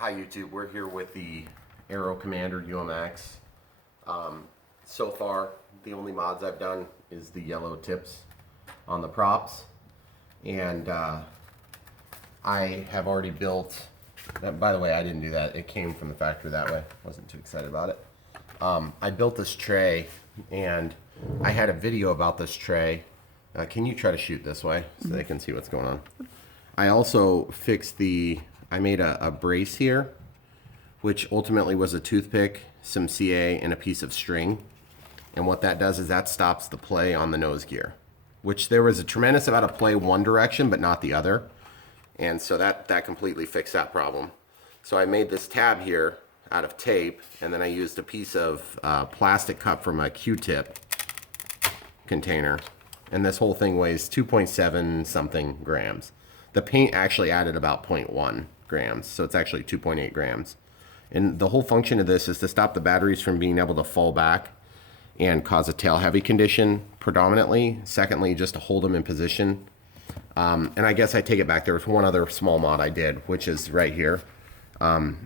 Hi YouTube, we're here with the aerocommander UMX. So far, the only mods I've done is the yellow tips on the props. And I have already built, by the way, I didn't do that. It came from the factory that way. Wasn't too excited about it. I built this tray and I had a video about this tray. Can you try to shoot this way so they can see what's going on? I also fixed I made a brace here, which ultimately was a toothpick, some CA, and a piece of string. And what that does is that stops the play on the nose gear, which there was a tremendous amount of play one direction, but not the other. And so that completely fixed that problem. So I made this tab here out of tape, and then I used a piece of plastic cup from a Q-tip container. And this whole thing weighs 2.7 something grams. The paint actually added about 0.1 grams, so it's actually 2.8 grams. And the whole function of this is to stop the batteries from being able to fall back and cause a tail heavy condition predominantly. Secondly, just to hold them in position. And I guess I take it back. There was one other small mod I did, which is right here.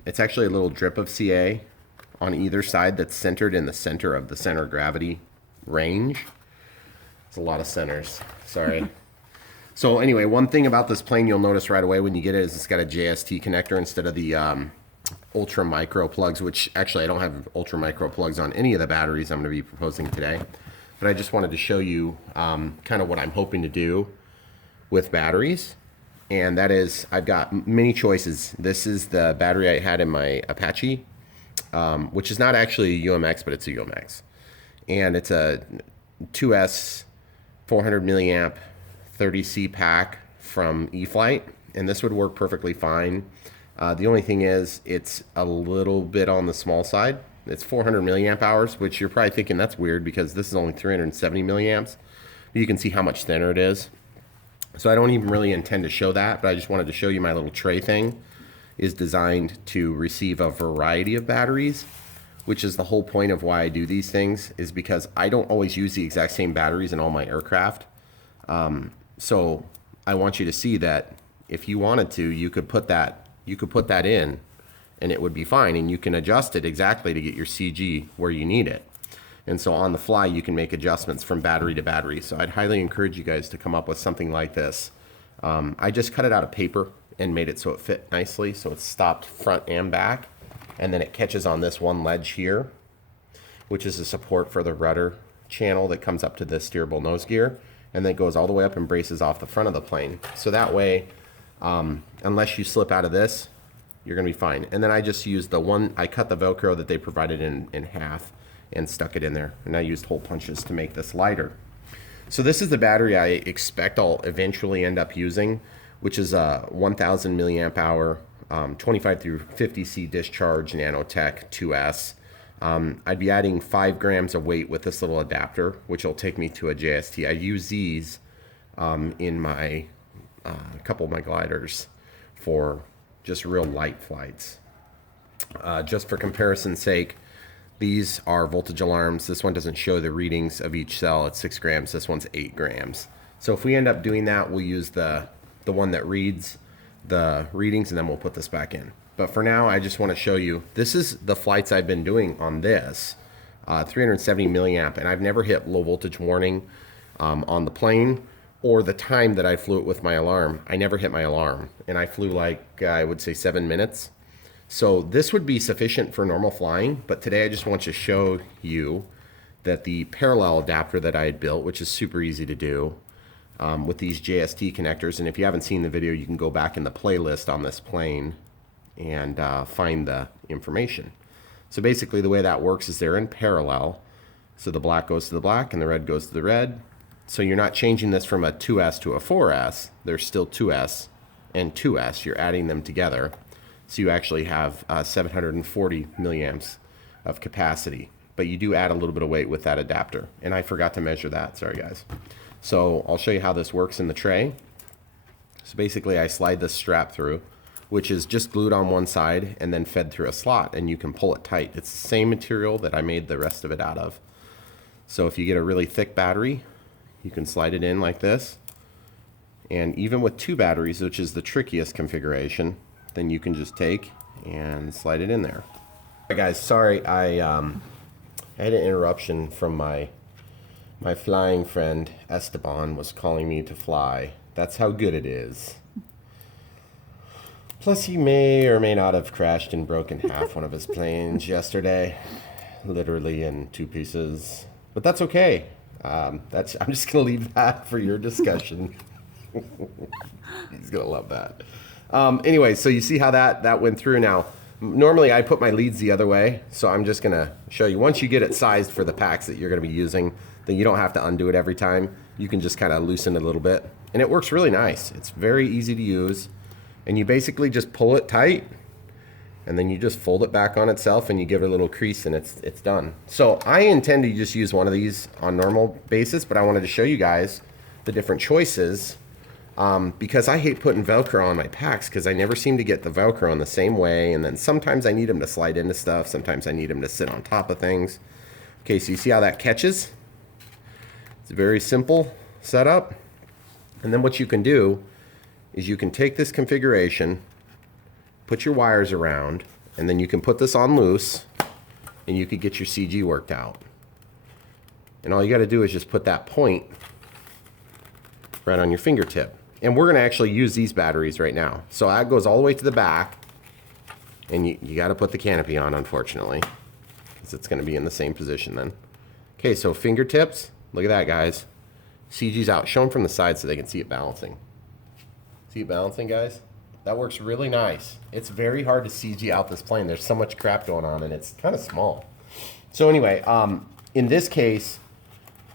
It's actually a little drip of CA on either side that's centered in the center of the center of gravity range. It's a lot of centers, sorry. So anyway, one thing about this plane you'll notice right away when you get it is it's got a JST connector instead of the ultra micro plugs, which actually I don't have ultra micro plugs on any of the batteries I'm going to be proposing today. But I just wanted to show you kind of what I'm hoping to do with batteries. And that is, I've got many choices. This is the battery I had in my Apache, which is not actually a UMX, but it's a UMX. And it's a 2S 400 milliamp 30C pack from Eflite, and this would work perfectly fine. The only thing is it's a little bit on the small side. It's 400 milliamp hours, which you're probably thinking that's weird because this is only 370 milliamps. You can see how much thinner it is. So I don't even really intend to show that, but I just wanted to show you my little tray thing is designed to receive a variety of batteries, which is the whole point of why I do these things, is because I don't always use the exact same batteries in all my aircraft. So I want you to see that if you wanted to, you could put that in and it would be fine, and you can adjust it exactly to get your CG where you need it. And so on the fly, you can make adjustments from battery to battery. So I'd highly encourage you guys to come up with something like this. I just cut it out of paper and made it so it fit nicely. So it's stopped front and back. And then it catches on this one ledge here, which is a support for the rudder channel that comes up to the steerable nose gear. And then it goes all the way up and braces off the front of the plane. So that way, unless you slip out of this, you're gonna be fine. And then I just used I cut the Velcro that they provided in half and stuck it in there. And I used hole punches to make this lighter. So this is the battery I expect I'll eventually end up using, which is a 1000 milliamp hour, 25 through 50C discharge Nanotech 2S. I'd be adding 5 grams of weight with this little adapter, which will take me to a JST. I use these in a couple of my gliders for just real light flights. Just for comparison's sake, these are voltage alarms. This one doesn't show the readings of each cell. It's 6 grams. This one's 8 grams. So if we end up doing that, we'll use the one that reads the readings, and then we'll put this back in. But for now, I just want to show you, this is the flights I've been doing on this, 370 milliamp, and I've never hit low voltage warning on the plane, or the time that I flew it with my alarm. I never hit my alarm, and I flew like, I would say 7 minutes. So this would be sufficient for normal flying, but today I just want to show you that the parallel adapter that I had built, which is super easy to do, with these JST connectors, and if you haven't seen the video, you can go back in the playlist on this plane and find the information. So basically the way that works is they're in parallel. So the black goes to the black and the red goes to the red. So you're not changing this from a 2S to a 4S. There's still 2S and 2S. You're adding them together. So you actually have 740 milliamps of capacity. But you do add a little bit of weight with that adapter. And I forgot to measure that. Sorry, guys. So I'll show you how this works in the tray. So basically I slide this strap through, which is just glued on one side and then fed through a slot, and you can pull it tight. It's the same material that I made the rest of it out of. So if you get a really thick battery, you can slide it in like this. And even with 2 batteries, which is the trickiest configuration, then you can just take and slide it in there. All right, guys, sorry, I had an interruption from my flying friend Esteban was calling me to fly. That's how good it is. Plus, he may or may not have crashed and broken half one of his planes yesterday, literally in 2 pieces. But that's okay. I'm just gonna leave that for your discussion. He's gonna love that. Anyway, so you see how that went through. Now, normally I put my leads the other way, so I'm just gonna show you. Once you get it sized for the packs that you're gonna be using, then you don't have to undo it every time. You can just kind of loosen it a little bit, and it works really nice. It's very easy to use. And you basically just pull it tight, and then you just fold it back on itself, and you give it a little crease, and it's done. So I intend to just use one of these on normal basis, but I wanted to show you guys the different choices because I hate putting Velcro on my packs because I never seem to get the Velcro in the same way, and then sometimes I need them to slide into stuff, sometimes I need them to sit on top of things. Okay, so you see how that catches? It's a very simple setup. And then what you can do is you can take this configuration, put your wires around, and then you can put this on loose, and you could get your CG worked out. And all you got to do is just put that point right on your fingertip. And we're going to actually use these batteries right now. So that goes all the way to the back, and you got to put the canopy on, unfortunately, because it's going to be in the same position then. Okay, so fingertips, look at that, guys. CG's out. Show them from the side so they can see it balancing. See it balancing, guys? That works really nice. It's very hard to CG out this plane. There's so much crap going on, and it's kind of small. So anyway, in this case,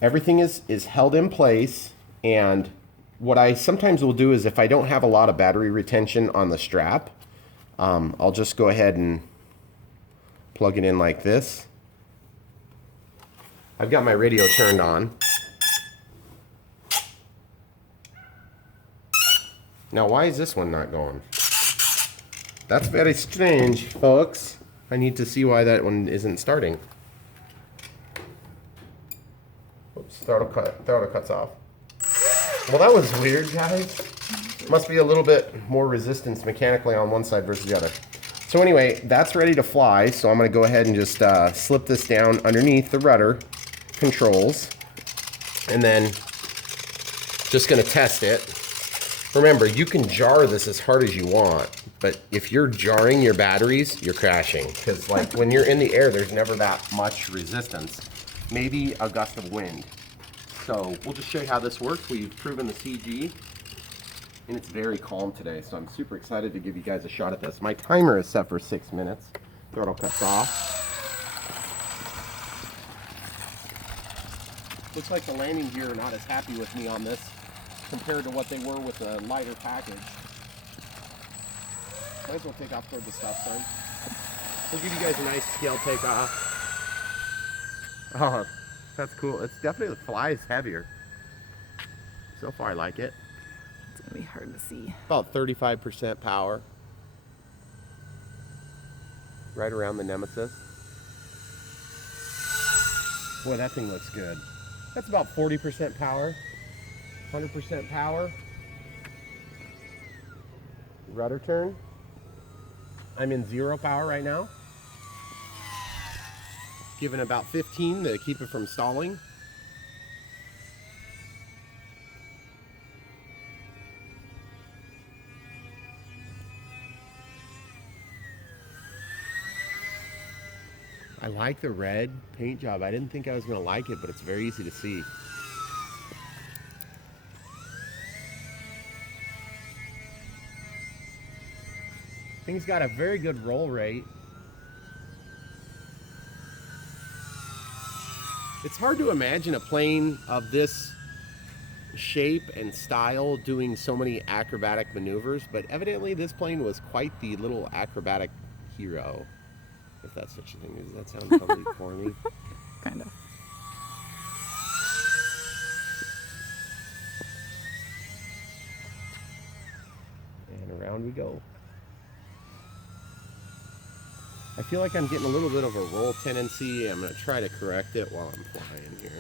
everything is held in place, and what I sometimes will do is if I don't have a lot of battery retention on the strap, I'll just go ahead and plug it in like this. I've got my radio turned on. Now, why is this one not going? That's very strange, folks. I need to see why that one isn't starting. Oops, throttle cuts off. Well, that was weird, guys. Must be a little bit more resistance mechanically on one side versus the other. So anyway, that's ready to fly. So I'm going to go ahead and just slip this down underneath the rudder controls. And then just going to test it. Remember, you can jar this as hard as you want, but if you're jarring your batteries, you're crashing. Because like when you're in the air, there's never that much resistance. Maybe a gust of wind. So we'll just show you how this works. We've proven the CG, and it's very calm today, so I'm super excited to give you guys a shot at this. My timer is set for 6 minutes. Throttle cuts off. Looks like the landing gear are not as happy with me on this compared to what they were with the lighter package. Might as well take off toward the stop sign. We'll give you guys a nice scale takeoff. Oh, that's cool. It's definitely flies heavier. So far I like it. It's gonna be hard to see. About 35% power. Right around the Nemesis. Boy, that thing looks good. That's about 40% power. 100% power. Rudder turn. I'm in 0 power right now. Giving about 15 to keep it from stalling. I like the red paint job. I didn't think I was going to like it, but it's very easy to see. Thing's got a very good roll rate. It's hard to imagine a plane of this shape and style doing so many acrobatic maneuvers, but evidently this plane was quite the little acrobatic hero, if that's such a thing. Does that sound totally corny? Kind of. And around we go. I feel like I'm getting a little bit of a roll tendency. I'm going to try to correct it while I'm flying here.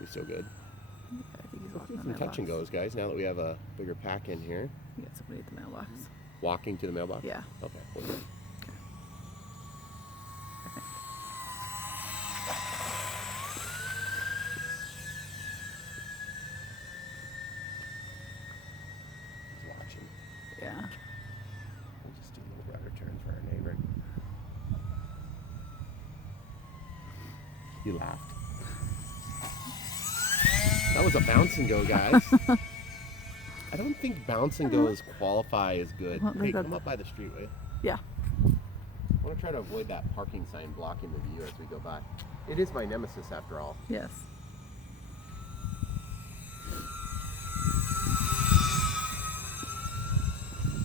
Be so good. Yeah, I think he's walking on Some the touch and mailbox. goes, guys, now that we have a bigger pack in here. You got somebody at the mailbox. Walking to the mailbox? Yeah. Okay. We'll do it. He's watching. Yeah. We'll just do a little rudder turn for our neighbor. He laughed. That was a bounce and go, guys. I don't think bounce and goes qualify as good. Well, Hey, come up by the street, will you? Yeah. I want to try to avoid that parking sign blocking the view as we go by. It is my nemesis after all. Yes.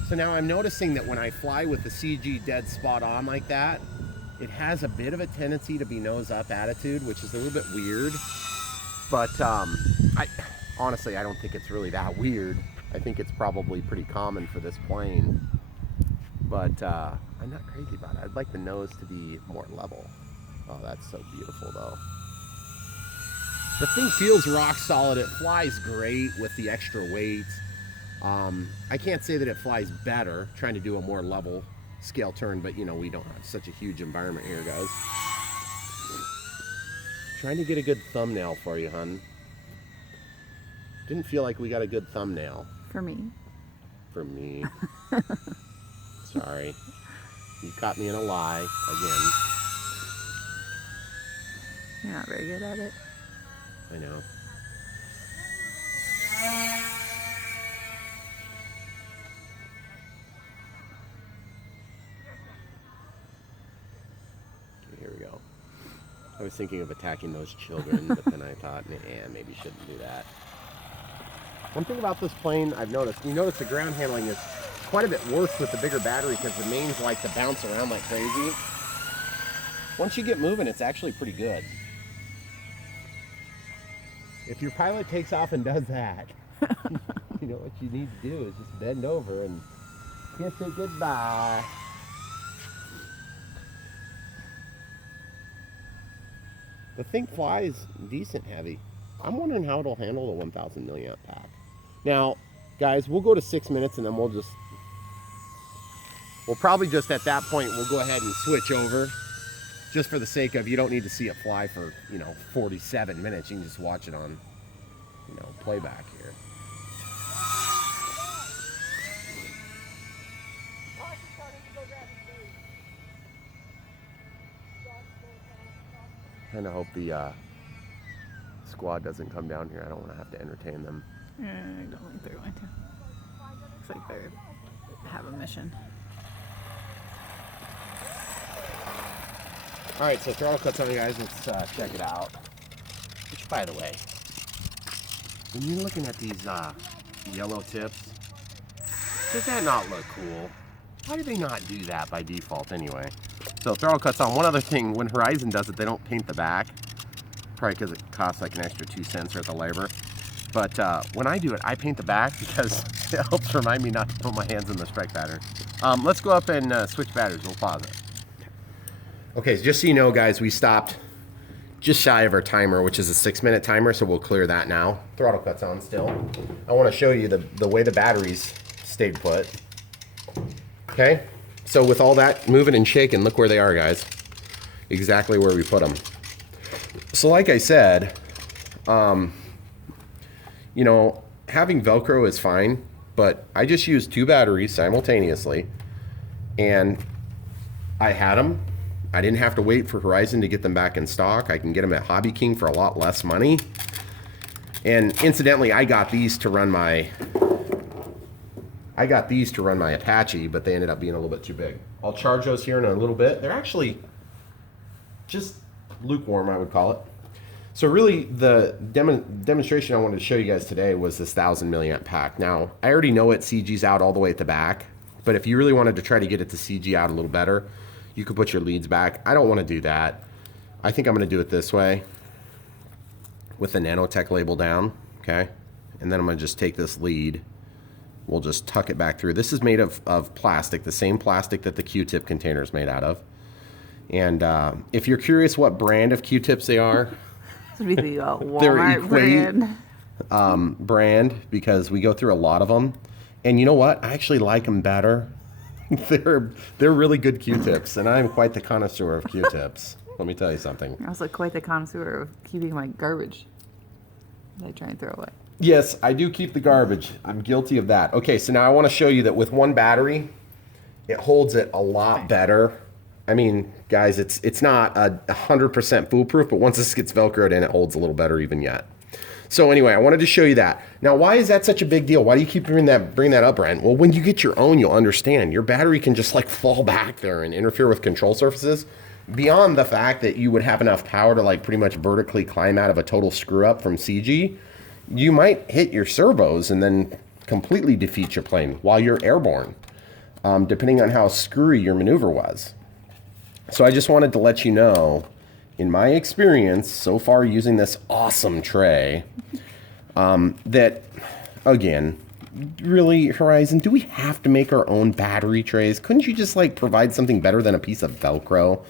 So now I'm noticing that when I fly with the CG dead spot on like that, it has a bit of a tendency to be nose up attitude, which is a little bit weird. But I honestly, I don't think it's really that weird. I think it's probably pretty common for this plane. But I'm not crazy about it. I'd like the nose to be more level. Oh, that's so beautiful though. The thing feels rock solid. It flies great with the extra weight. I can't say that it flies better, trying to do a more level scale turn, but you know, we don't have such a huge environment here, guys. Trying to get a good thumbnail for you, hun. Didn't feel like we got a good thumbnail. For me. For me. Sorry. You caught me in a lie again. You're not very good at it. I know. Okay, here we go. I was thinking of attacking those children, but then I thought, nah, maybe shouldn't do that. One thing about this plane I've noticed, you notice the ground handling is quite a bit worse with the bigger battery because the mains like to bounce around like crazy. Once you get moving, it's actually pretty good. If your pilot takes off and does that, you know what you need to do is just bend over and kiss it goodbye. The thing flies decent heavy. I'm wondering how it'll handle the 1000 milliamp pack. Now, guys, we'll go to 6 minutes and then we'll probably just at that point, we'll go ahead and switch over. Just for the sake of, you don't need to see it fly for, 47 minutes. You can just watch it on, playback here. Kind of hope the squad doesn't come down here. I don't want to have to entertain them. I don't think they're going to. Looks like they have a mission. All right, so throttle cuts on, guys. Let's check it out. Which, by the way, when you're looking at these yellow tips, does that not look cool? Why do they not do that by default anyway? So throttle cuts on. One other thing, when Horizon does it, they don't paint the back. Probably because it costs like an extra 2 cents worth of labor. But when I do it, I paint the back because it helps remind me not to put my hands in the strike pattern. Let's go up and switch batteries. We'll pause it. Okay, so just so you know, guys, we stopped just shy of our timer, which is a 6-minute timer, so we'll clear that now. Throttle cuts on still. I want to show you the way the batteries stayed put. Okay, so with all that moving and shaking, look where they are, guys. Exactly where we put them. So like I said, having Velcro is fine, but I just used 2 batteries simultaneously, and I had them. I didn't have to wait for Horizon to get them back in stock. I can get them at Hobby King for a lot less money. And incidentally, I got these to run my Apache, but they ended up being a little bit too big. I'll charge those here in a little bit. They're actually just lukewarm, I would call it. So really, the demonstration I wanted to show you guys today was this 1000 milliamp pack. Now, I already know it CG's out all the way at the back, but if you really wanted to try to get it to CG out a little better, you could put your leads back. I don't want to do that. I think I'm going to do it this way with the Nanotech label down, okay? And then I'm going to just take this lead. We'll just tuck it back through. This is made of plastic, the same plastic that the Q-tip container is made out of. And if you're curious what brand of Q-tips they are, This would be the Walmart brand. brand, because we go through a lot of them. And you know what? I actually like them better They're really good Q-tips, and I'm quite the connoisseur of Q-tips. Let me tell you something. You're also quite the connoisseur of keeping my garbage that I try and throw away. Yes, I do keep the garbage. I'm guilty of that. Okay, so now I want to show you that with one battery, it holds it a lot better. I mean, guys, it's not 100% foolproof, but once this gets Velcroed in, it holds a little better even yet. So anyway, I wanted to show you that. Now, why is that such a big deal? Why do you keep bringing that up, Brent? Well, when you get your own, you'll understand. Your battery can just like fall back there and interfere with control surfaces. Beyond the fact that you would have enough power to like pretty much vertically climb out of a total screw up from CG, you might hit your servos and then completely defeat your plane while you're airborne, depending on how screwy your maneuver was. So I just wanted to let you know, in my experience so far using this awesome tray, that, again, really, Horizon, do we have to make our own battery trays? Couldn't you just like provide something better than a piece of Velcro?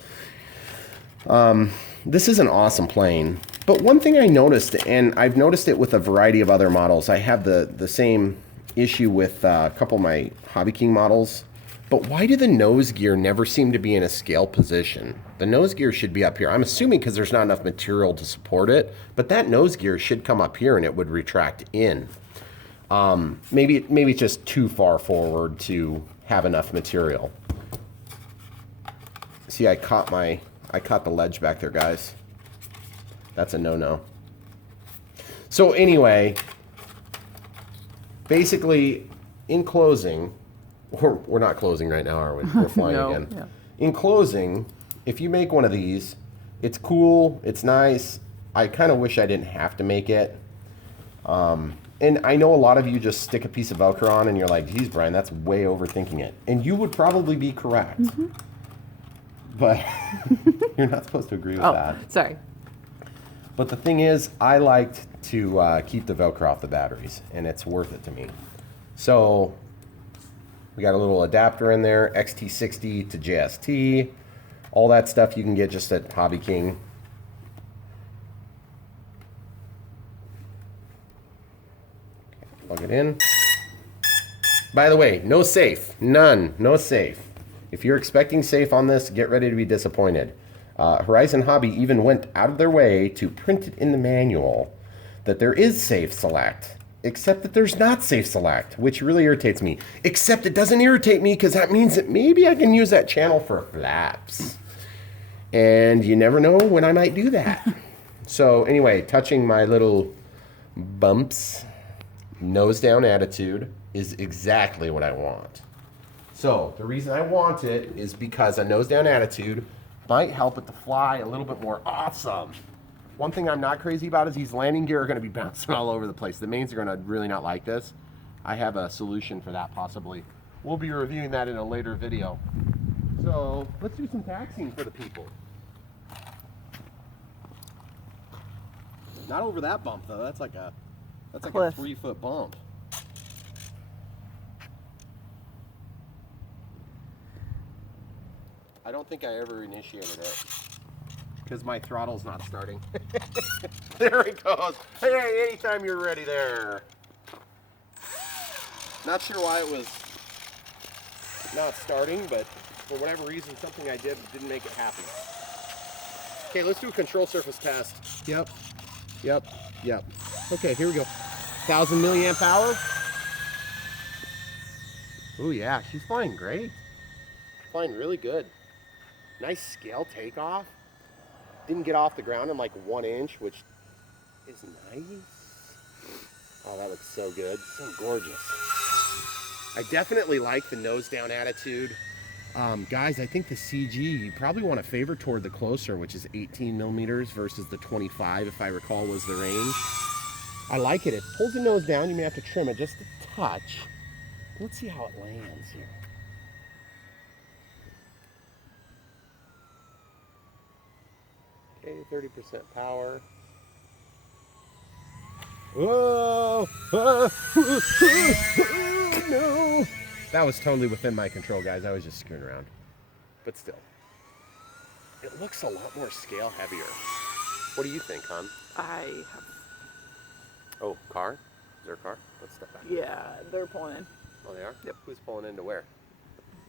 This is an awesome plane. But one thing I noticed, and I've noticed it with a variety of other models, I have the same issue with a couple of my Hobby King models. But why do the nose gear never seem to be in a scale position? The nose gear should be up here. I'm assuming because there's not enough material to support it, but that nose gear should come up here and it would retract in. Maybe it's just too far forward to have enough material. See, I caught the ledge back there, guys. That's a no-no. So anyway, basically, in closing, we're not closing right now, are we? We're flying No, again. yeah. In closing, if you make one of these, it's cool, it's nice. I kind of wish I didn't have to make it. And I know a lot of you just stick a piece of Velcro on and you're like, geez, Brian, that's way overthinking it. And you would probably be correct. Mm-hmm. But you're not supposed to agree with that. Sorry. But the thing is, I liked to keep the Velcro off the batteries, and it's worth it to me. So we got a little adapter in there, XT60 to JST. All that stuff you can get just at Hobby King. Plug it in. By the way, no safe. None. No safe. If you're expecting safe on this, get ready to be disappointed. Horizon Hobby even went out of their way to print it in the manual that there is safe select, except that there's not safe select, which really irritates me. Except it doesn't irritate me because that means that maybe I can use that channel for flaps. And you never know when I might do that. So anyway, touching my little bumps, nose down attitude is exactly what I want. So the reason I want it is because a nose down attitude might help it to fly a little bit more awesome. One thing I'm not crazy about is these landing gear are going to be bouncing all over the place. The mains are going to really not like this. I have a solution for that possibly. We'll be reviewing that in a later video. So let's do some taxiing for the people. Not over that bump though. That's like a 3-foot bump. I don't think I ever initiated it because my throttle's not starting. There it goes. Hey, anytime you're ready there. Not sure why it was not starting, but for whatever reason, something I did didn't make it happen. Okay, let's do a control surface test. Yep. Okay, here we go. 1,000 milliamp hour. Oh yeah, she's flying great. Flying really good. Nice scale takeoff. Didn't get off the ground in like 1 inch, which is nice. Oh, that looks so good. So gorgeous. I definitely like the nose down attitude. Guys, I think the CG, you probably want to favor toward the closer, which is 18 millimeters versus the 25, if I recall, was the range. I like it. It pulls the nose down. You may have to trim it just a touch. Let's see how it lands here. Okay, 30% power. Whoa! No! That was totally within my control, guys. I was just screwing around. But still. It looks a lot more scale heavier. What do you think, hon? I have. Oh, car? Is there a car? Let's step back. Yeah, they're pulling in. Oh, they are? Yep. Who's pulling into where?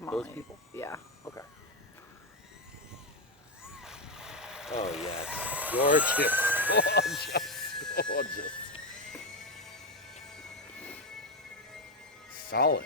Those people? Yeah. Okay. Oh, yes. Gorgeous. Gorgeous. Gorgeous. Solid.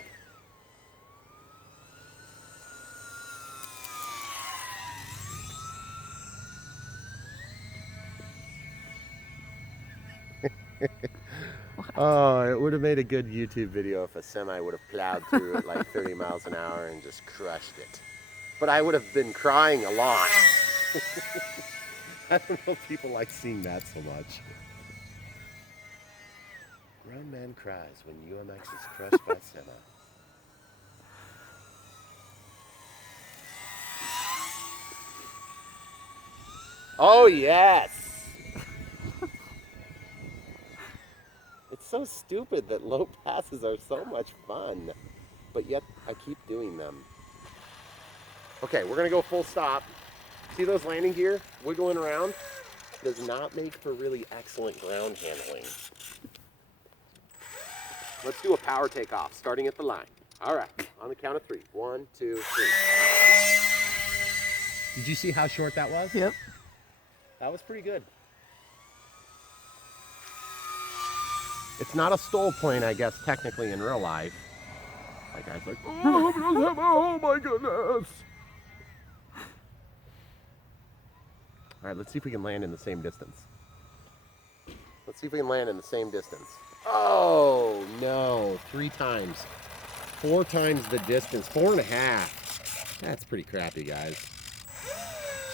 Oh, it would have made a good YouTube video if a semi would have plowed through it like 30 miles an hour and just crushed it. But I would have been crying a lot. I don't know if people like seeing that so much. Grown man cries when UMX is crushed by semi. Oh, yes! It's so stupid that low passes are so much fun, but yet I keep doing them. Okay, we're gonna go full stop. See those landing gear wiggling around? Does not make for really excellent ground handling. Let's do a power takeoff, starting at the line. All right, on the count of 3. 1, 2, 3. Did you see how short that was? Yep. That was pretty good. It's not a stall plane, I guess, technically in real life. That guy's like, oh my goodness. All right, let's see if we can land in the same distance. Let's see if we can land in the same distance. Oh, no. 3 times. 4 times the distance. 4.5. That's pretty crappy, guys.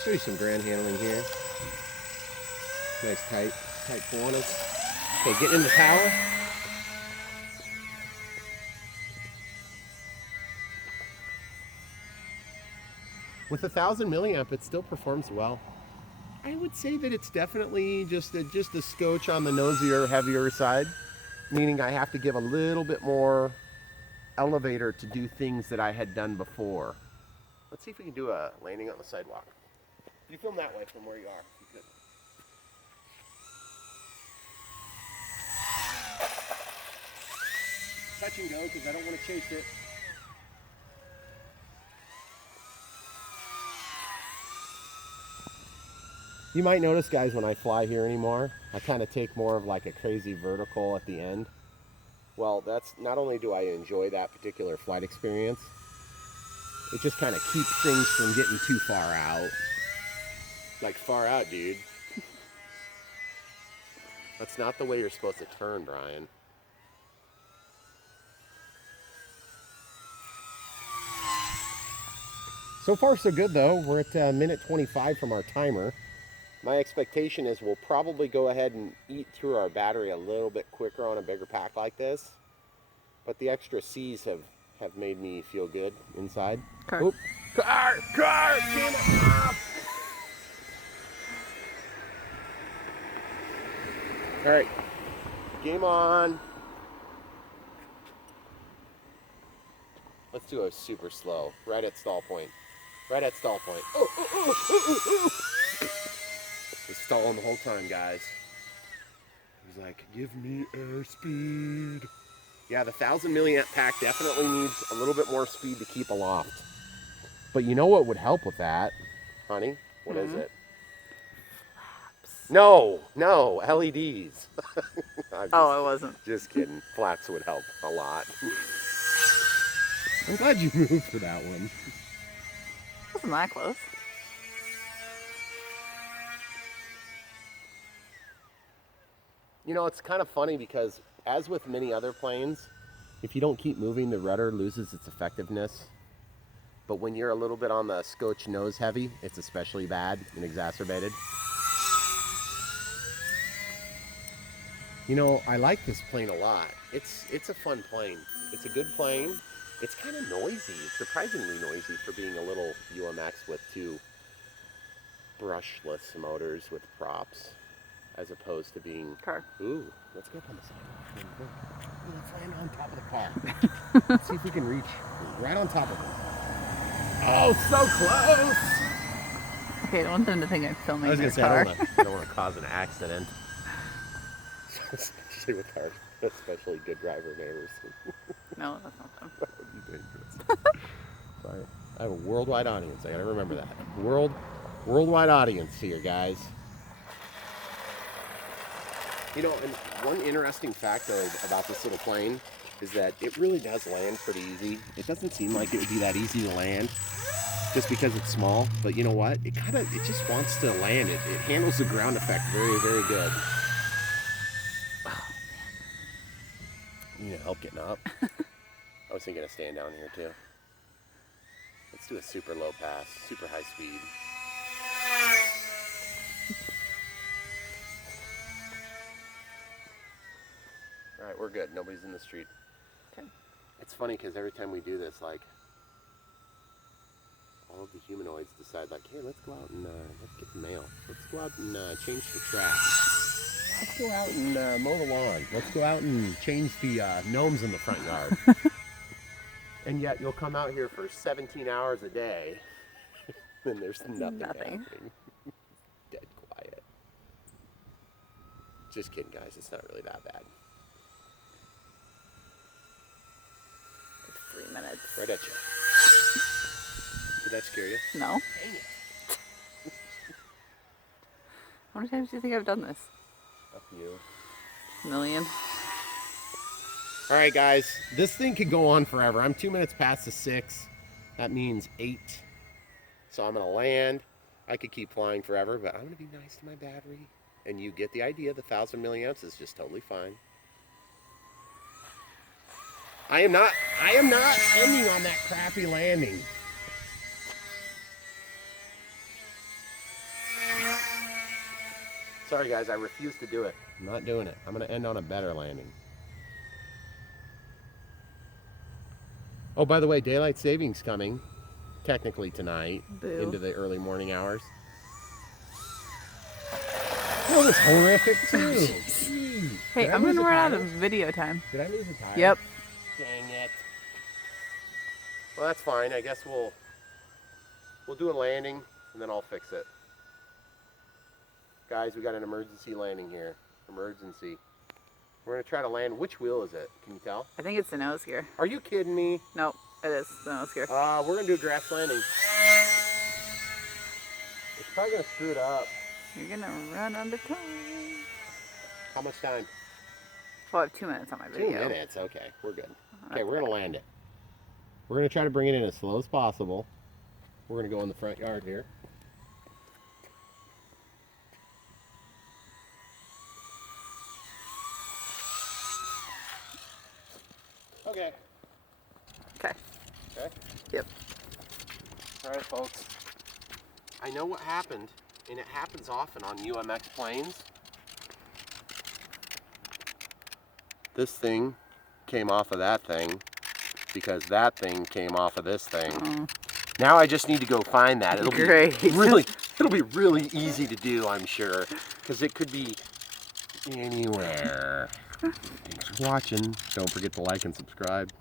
Show you some ground handling here. Nice tight corners. Okay, getting in the power. With 1,000 milliamp, it still performs well. I would say that it's definitely just a scotch on the nosier, heavier side, meaning I have to give a little bit more elevator to do things that I had done before. Let's see if we can do a landing on the sidewalk. You film that way from where you are. You could. Touch and go because I don't want to chase it. You might notice, guys, when I fly here anymore, I kind of take more of like a crazy vertical at the end. Well, that's not only do I enjoy that particular flight experience, it just kind of keeps things from getting too far out. Like far out, dude. That's not the way you're supposed to turn, Brian. So far, so good, though. We're at minute 25 from our timer. My expectation is we'll probably go ahead and eat through our battery a little bit quicker on a bigger pack like this. But the extra C's have made me feel good inside. Car. Oop. Car! Game off! All right. Game on. Let's do a super slow. Right at stall point. Right at stall point. Oh. He's stalling the whole time, guys. He's like, give me airspeed. Yeah, the 1,000 milliamp pack definitely needs a little bit more speed to keep aloft. But you know what would help with that, honey? What is it? No, LEDs. Oh, I wasn't. Just kidding. Flaps would help a lot. I'm glad you moved for that one. Wasn't that close? You know, it's kind of funny because, as with many other planes, if you don't keep moving, the rudder loses its effectiveness. But when you're a little bit on the scotch nose heavy, it's especially bad and exacerbated. You know, I like this plane a lot. It's a fun plane. It's a good plane. It's kind of noisy. It's surprisingly noisy for being a little UMX with 2 brushless motors with props, as opposed to being... Car. Ooh, let's go up on the side. Ooh, let's land on top of the car. Let's see if we can reach right on top of it. Oh, so close! Okay, I don't want them to think I'm filming I was their going to say, car. I don't want to cause an accident. Especially with our especially good driver neighbors. No, that's not them. That would be dangerous. I have a worldwide audience. I gotta remember that. Worldwide audience here, guys. You know, and one interesting fact though about this little plane is that it really does land pretty easy. It doesn't seem like it would be that easy to land just because it's small, but you know what? It just wants to land. It handles the ground effect very, very good. You need help getting up? I was thinking of staying down here too. Let's do a super low pass, super high speed. All right, we're good. Nobody's in the street. Okay. It's funny because every time we do this, like, all of the humanoids decide, like, hey, let's go out and let's get the mail. Let's go out and change the track. Let's go out and mow the lawn. Let's go out and change the gnomes in the front yard. And yet you'll come out here for 17 hours a day, and there's nothing happening. Dead quiet. Just kidding, guys. It's not really that bad. It's 3 minutes. Right at you. Did that scare you? No. Dang it. How many times do you think I've done this? Up you. A million. All right, guys. This thing could go on forever. I'm 2 minutes past the 6. That means 8. So I'm going to land. I could keep flying forever, but I'm going to be nice to my battery. And you get the idea. The 1,000 milliamps is just totally fine. I am not ending on that crappy landing. Sorry guys, I refuse to do it. I'm not doing it. I'm going to end on a better landing. Oh, by the way, daylight savings coming technically tonight. Boo. Into the early morning hours. That was horrific too. Jeez. Hey, Did I I'm lose gonna a run out tire? of video time. Did I lose a tire? Yep. Dang it. Well, that's fine. I guess we'll do a landing and then I'll fix it. Guys, we got an emergency landing here. Emergency. We're gonna try to land. Which wheel is it? Can you tell? I think it's the nose gear. Are you kidding me? Nope, it is the nose gear. We're gonna do a grass landing. It's probably gonna screw it up. You're gonna run out of time. How much time? Well, I have 2 minutes on my video. 2 minutes. Okay, we're good. Okay, we're gonna land it. We're gonna try to bring it in as slow as possible. We're gonna go in the front yard here. Okay. Okay. Okay. Yep. All right, folks. I know what happened, and it happens often on UMX planes. This thing came off of that thing because that thing came off of this thing. Oh. Now I just need to go find that. It'll Great. be really easy to do, I'm sure, because it could be anywhere. Thanks for watching. Don't forget to like and subscribe.